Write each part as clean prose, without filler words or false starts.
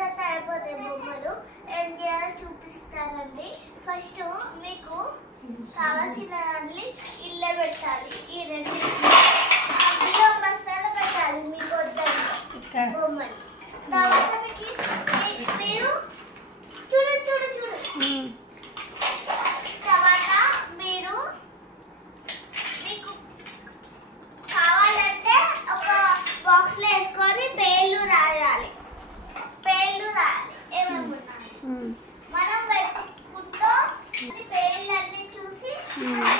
తర్వాత అయిపోతాయి బొమ్మలు. ఏం చేయాలో చూపిస్తానండి. ఫస్ట్ మీకు కావాల్సిన ఇల్లే పెట్టాలి. ఈ రెండు బస్తాలు పెట్టాలి మీకు వద్దండి బొమ్మలు. తర్వాత మీరు చూడు తర్వాత మీరు మీకు కావాలంటే ఒక బాక్స్ లో వేసుకొని పేర్లు రాయాలి. ఏమనుకున్నాను మనం వెతుక్కుంటూ పేర్లన్నీ చూసి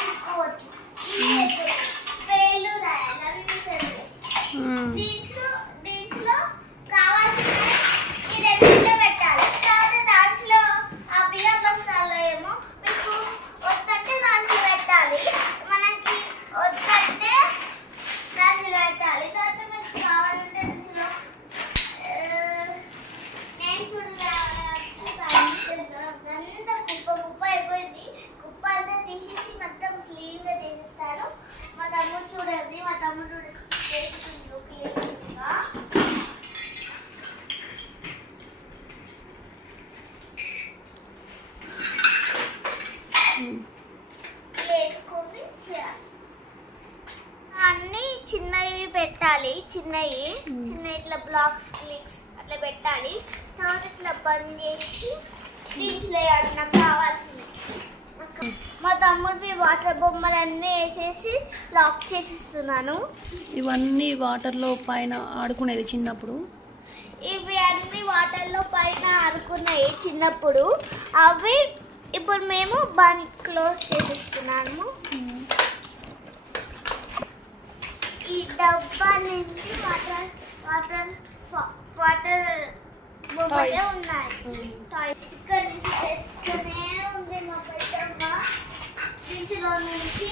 తీసుకోవచ్చు. పేర్లు రాయాలి. అవి దీంట్లో కావాల్సిన ఈ రెండింటిలో పెట్టాలి. తర్వాత దాంట్లో ఆ బియ్యం బస్తాల్లో ఏమో మీకు వద్దంటే దాంట్లో పెట్టాలి. మనకి వద్దంటే దాంట్లో పెట్టాలి. తర్వాత మీకు కావాలంటే దాంట్లో నేను అంతా కుప్ప అయిపోయింది. కుప్ప అంతా తీసేసి మొత్తం క్లీన్ గా తీసేస్తాను. మా తమ్ముడు చూడండి, మా తమ్ముడు వేసుకొని చేయాలి. అన్ని చిన్నవి పెట్టాలి. చిన్నవి ఇట్లా బ్లాక్స్ క్లిక్స్ అట్లా పెట్టాలి. తర్వాత ఇట్లా బంద్ చేసి దీంట్లో నాకు కావాల్సింది. మా తమ్ముడివి వాటర్ బొమ్మలన్నీ వేసేసి లాక్ చేసిస్తున్నాను. ఇవన్నీ వాటర్లో పైన ఆడుకునేది చిన్నప్పుడు. ఇవి అన్ని వాటర్లో పైన ఆడుకున్నాయి చిన్నప్పుడు. అవి ఇప్పుడు మేము క్లోజ్ చేసిస్తున్నాము. ఈ డబ్బా నుంచి వాటర్ బొమ్మలే ఉన్నాయి. ఇక్కడ నుంచి తెస్తూనే ఉంది మా పెద్దమ్మ. దీంట్లో నుంచి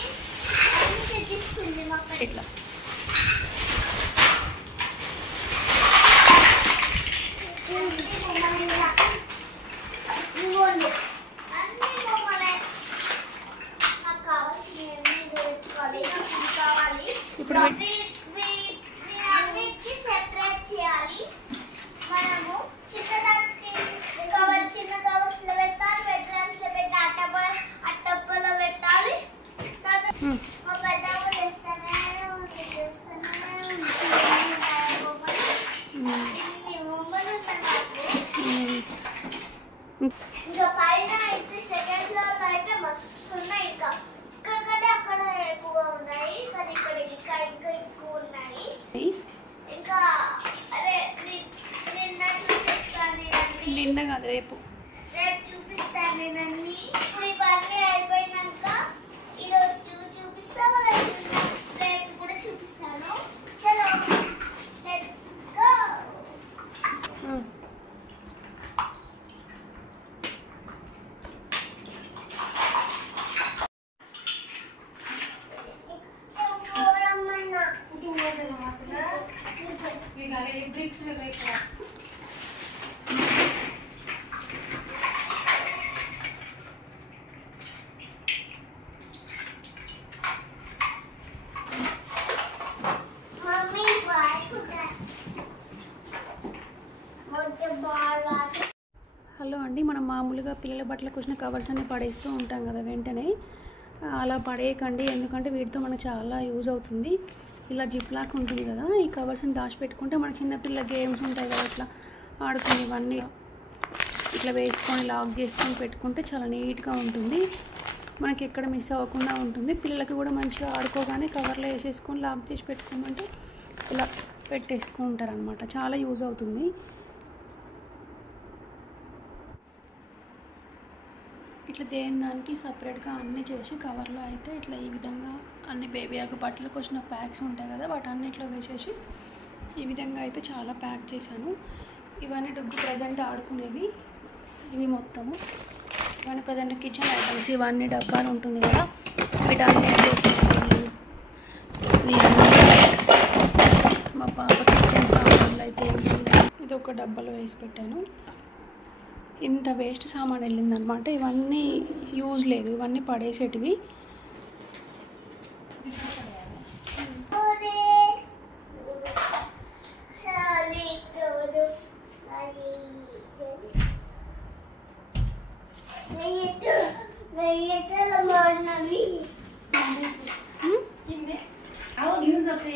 అన్ని తెచ్చిస్తుంది మా పెద్ద. అన్ని బొమ్మలే నాకు కావాలి. ఇప్పుడు అన్నిటికీ సెపరేట్ చేయాలి. మనము చిన్న కవర్స్ లో పెట్టాలి. పెద్ద కవర్స్ లో పెట్టి అట్టప్పలో పెట్టాలి. మా పెద్దమ్మ చేస్తానే ఇంకా పైన అయితే సెకండ్ ఫ్లోర్ లో అయితే మస్తు ఉన్నాయి. ఇంకా అక్కడ ఎక్కువగా ఉన్నాయి, కానీ ఇక్కడ ఇంకా ఎక్కువ ఉన్నాయి. ఇంకా అరే నిన్న కాదు రేపు చూపిస్తాను. నేనన్నీ ఇవన్నీ అయిపోయినాక ఈరోజు చూపిస్తాను, రేపు కూడా చూపిస్తాను. చలో లెట్స్ గో. హలో అండి, మనం మామూలుగా పిల్లల బట్టలకు వచ్చిన కవర్స్ అన్ని పడేస్తూ ఉంటాం కదా వెంటనే. అలా పడేయకండి, ఎందుకంటే వీటితో మనకు చాలా యూజ్ అవుతుంది. ఇలా జిప్ లాక్ ఉంటుంది కదా, ఈ కవర్స్ని దాచిపెట్టుకుంటే మన చిన్నపిల్లల గేమ్స్ ఉంటాయి కదా, ఇట్లా ఆడుకుని ఇవన్నీ ఇట్లా వేసుకొని లాక్ చేసుకొని పెట్టుకుంటే చాలా నీట్గా ఉంటుంది. మనకి ఎక్కడ మిస్ అవ్వకుండా ఉంటుంది. పిల్లలకి కూడా మంచిగా ఆడుకోగానే కవర్లో వేసేసుకొని లాక్ చేసి పెట్టుకోమంటే ఇలా పెట్టేసుకుంటారు అనమాట. చాలా యూజ్ అవుతుంది. ఇట్లా దానికి సపరేట్గా అన్నీ చేసి కవర్లో అయితే ఇట్లా ఈ విధంగా అన్ని బేబీ ఆకు బట్టలకు వచ్చిన ప్యాక్స్ ఉంటాయి కదా, వాటన్నిటిలో వేసేసి ఈ విధంగా అయితే చాలా ప్యాక్ చేశాను. ఇవన్నీ డొగ్గు ప్రజెంట్ ఆడుకునేవి. ఇవి మొత్తము ఇవన్నీ ప్రజెంట్ కిచెన్ ఐటమ్స్. ఇవన్నీ డబ్బాలు ఉంటుంది కదా, వీటన్నీ మా పాప కిచెన్ సామాన్లు అయితే ఇది ఒక డబ్బాలో వేసి పెట్టాను. ఇంత వేస్ట్ సామాన్ వెళ్ళిందనమాట. ఇవన్నీ యూజ్ లేదు, ఇవన్నీ పడేసేటివి. వెయ్యతల బాగున్నవి కిందే అవు గిన్నె చెప్పే